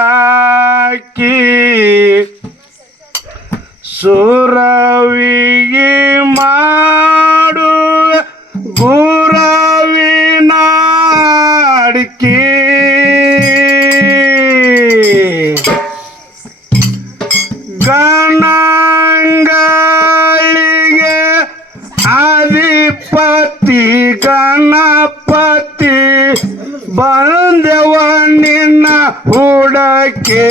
ಡೊಳ್ಳಿಯಾಕಿ ಸುರವಿಗೆ ಮಾಡು ಗುರವಿನ ಅಡಿಕೆ ಗಣಗಳಿಗೆ ಅಧಿಪತಿ ಗಣಪತಿ ಬಂದೆವ ನಿನ್ನ ಹುಡಕೆ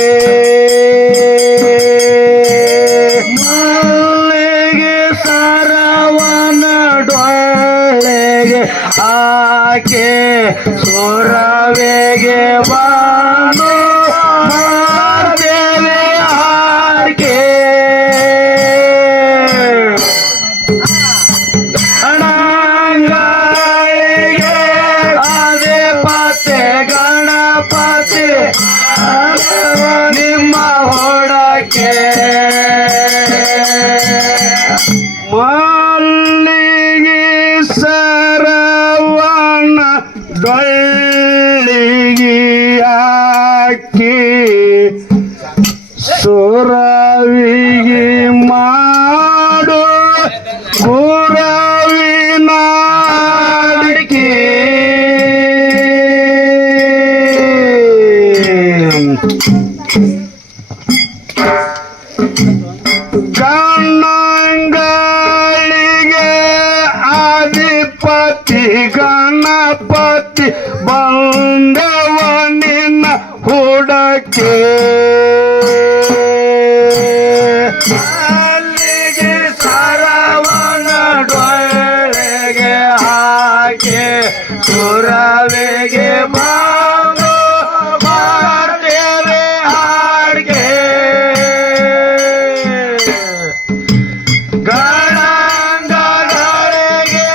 ಮಲ್ಲಿಗೆ ಸರವನ ಡೊಳೆಗೆ ಆಕೆ ಸುರವೆಗೆ ಬಾನು ಸುರವಿಗೆ ಮಾಡು ಗುರವಿನ ಗಣಗಳಿಗೆ ಅಧಿಪತಿ ಗಣಪತಿ ಬಂದವ ನಿನ್ನ ಹುಡಕೆ. ಸುರವೆಗೆ ಮಾಡು ಮಾಡ್ತೇವೆ ಹಾಡ್ಗೆ. ಗಣಗಳಿಗೆ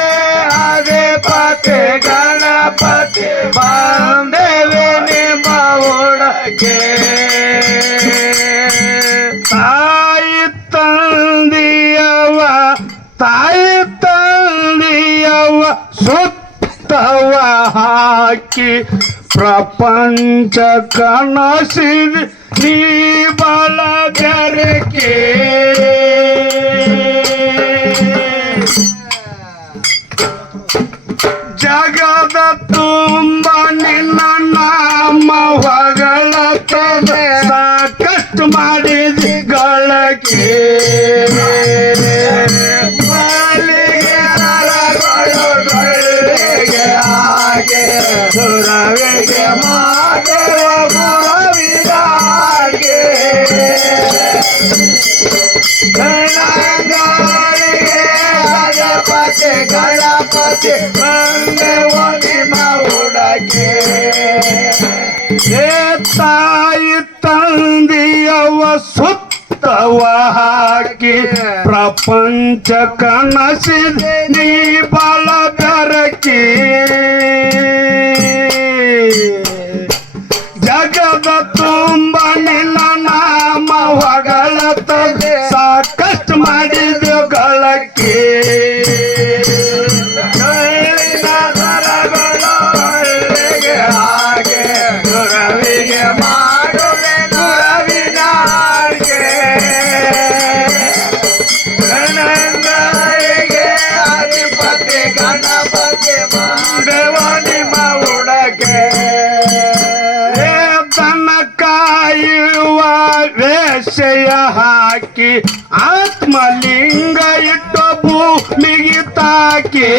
ಅದೇ ಪತೆ ಗಣಪತಿ ಬಂದೇವೆ ನಿಮ್ಮ ಒಳಗೆ ತಾಯಿ ತಂದಿಯವ, ತಾಯಿ ತಂದೆಯವ ಸುತ್ತವ ಹಾಕಿ ಪ್ರಪಂಚ ಕನಸಿದ ನೀ ಬಲ ಬೆರಕೆ ಜಗದ ತುಂಬ ನಿನ್ನ ನಾಮ ಹೊಗಳತದೆ ಸಾಕಷ್ಟು ಮಾಡಿದಿ ಗಣಗಳಿಗೆ ಗಣಪತಿ ಗಣಪತಿ ಬಂದೆವ ನಿಮ್ಮ ಹುಡಕೆ ಏ ತಾಯಿ ತಂದೆಯವ ಸುತ್ತವ ಹಾಕಿ ಪ್ರಪಂಚ ಕನಸಿದ ನೀ ಬಲ ಬೆರಕಿ ನಿಮ್ಮ ಉಡಗೆ ತನ್ನ ಕಾಯುವ ವೇಷಯ ಹಾಕಿ, ಆತ್ಮಲಿಂಗ ಇಟ್ಟು ಭೂಮಿಗೆ ತಾಕಿ.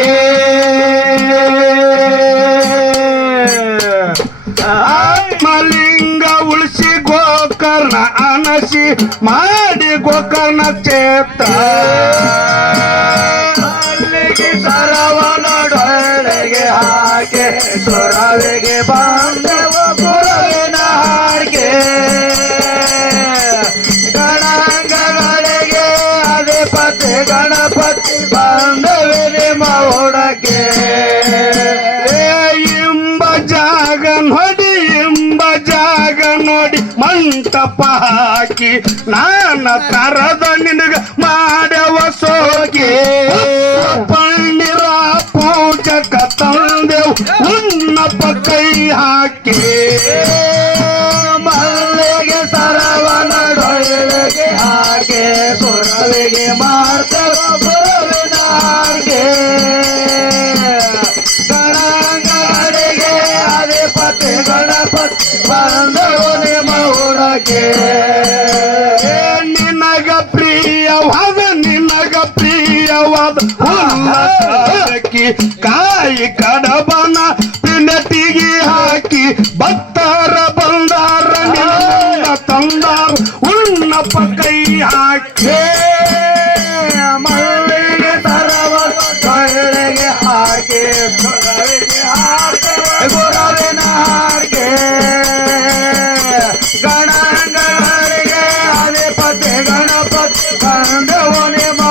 ಆತ್ಮಲಿಂಗ ಉಳಿಸಿ ಗೋಕರ್ಣ ಅನಸಿ, ಮಾಡಿ ಗೋಕರ್ಣ ಚೇತ್ರ ಸುರವಿಗೆ ಬಾಂಧವ ಗುರುವಿನ ಹಾಡ್ಗೆ. ಗಣಾಂಗಗಳಿಗೆ ಅಧಿಪತಿ ಗಣಪತಿ ಬಾಂಧವಿ ನಿಮ್ಮ ಹುಡಕೆ ಇಂಬ ಜಾಗ ನೋಡಿ ಇಂಬ ಜಾಗ ನೋಡಿ ಮಂಟಪ ಹಾಕಿ. ನಾನ ತರದ ನಿನಗ ಮಾಡವ ಸೋಗೆ ಪಣ್ಣಿರ ಪೂಜಕ ತಂದೆವು ಉನ್ನಪ್ಪ ಕೈ ಹಾಕಿ ಮಲ್ಲಿಗೆ ಸರವನ ಡೊಳ್ಳಿಗೆ ಹಾಗೆ ಸುರವಿಗೆ ಮಾಡ್ತೇವ ಬುರವಿನ ಹಾಗೆ ಗಣಗಳಿಗೆ ಅಧಿಪತಿ ಗಣಪತಿ ಬಂದವು ನಿಮ್ಮ ಕಾಯಿ ಕಡಬನ ಪಿನಟಿಗೆ ಹಾಕಿ ಭಕ್ತರ ಬಂದಾರ ನಿನ್ನ ತಂದಾರ ಉಣ್ಣಪ್ಪ ಕೈ ಹಾಕಿ ಮಲ್ಲಿಗೆ ಸರವ ಡೊಳ್ಳಿಗೆ ಹಾಗೆ ಸುರವಿಗೆ ಹಾಗೆ ಗುರವಿನ ಹಾಗೆ ಗಣಗಳಿಗೆ ಅಧಿಪತಿ ಗಣಪತಿ ಬಂದವು ನಿಮ್ಮ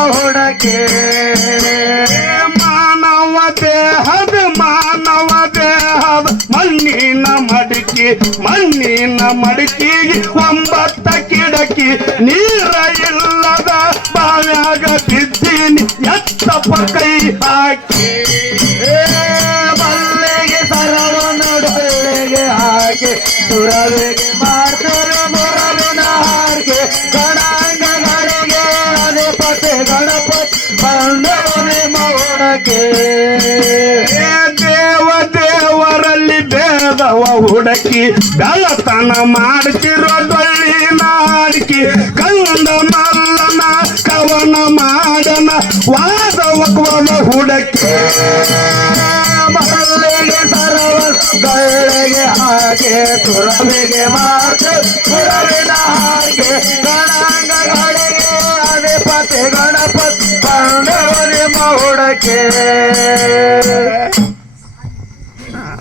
ಮಣ್ಣಿನ ಮಡಿಕೆಗೆ ಒಂಬತ್ತ ಕಿಡಕಿ, ನೀರ ಇಲ್ಲದ ಬಾವ್ಯಾಗ ಬಿದ್ದೀನಿ ಎತ್ತಪ್ಪ ಕೈ ಹಾಕಿ. ಬಲ್ಲೆಗೆ ಮಲ್ಲಿಗೆ ಸರವನ ಹಾಕಿ, ಸುರವಿಗೆ ಮಾಡ್ತಾರೆ ಮೊರವಿನ ಹಾಗೆ ಗಣಾಂಗ ಅಧಿಪತಿ ಗಣಪತಿ ಪತೆ ಗಣಪತಿ ಹುಡಕೆ ಏ ಭೇದವ ಹುಡಕಿ ಬೆಳತನ ಮಾಡ್ತಿರೋ ಬಳ್ಳಿ ನಾಡಿಕೆ ಕಂದ ಮಲ್ಲನ ಕವನ ಮಾಡನ ವಾದ ಹುಡಕಿ. ಮಹಲ್ಲೆಗೆ ಸರವ ಡೊಳ್ಳಿಗೆ ಹಾಗೆ, ಸುರವಿಗೆ ಮಾಡ್ತಾರೆ ಸುರವಿನ ಹಾಗೆ, ಗಣಾಂಗಗಳಿಗೆ ಅಧಿಪತಿ ಗಣಪತಿ ಪಾಂಡವರಿ ನಿಮ್ಮ ಹುಡಕೆ.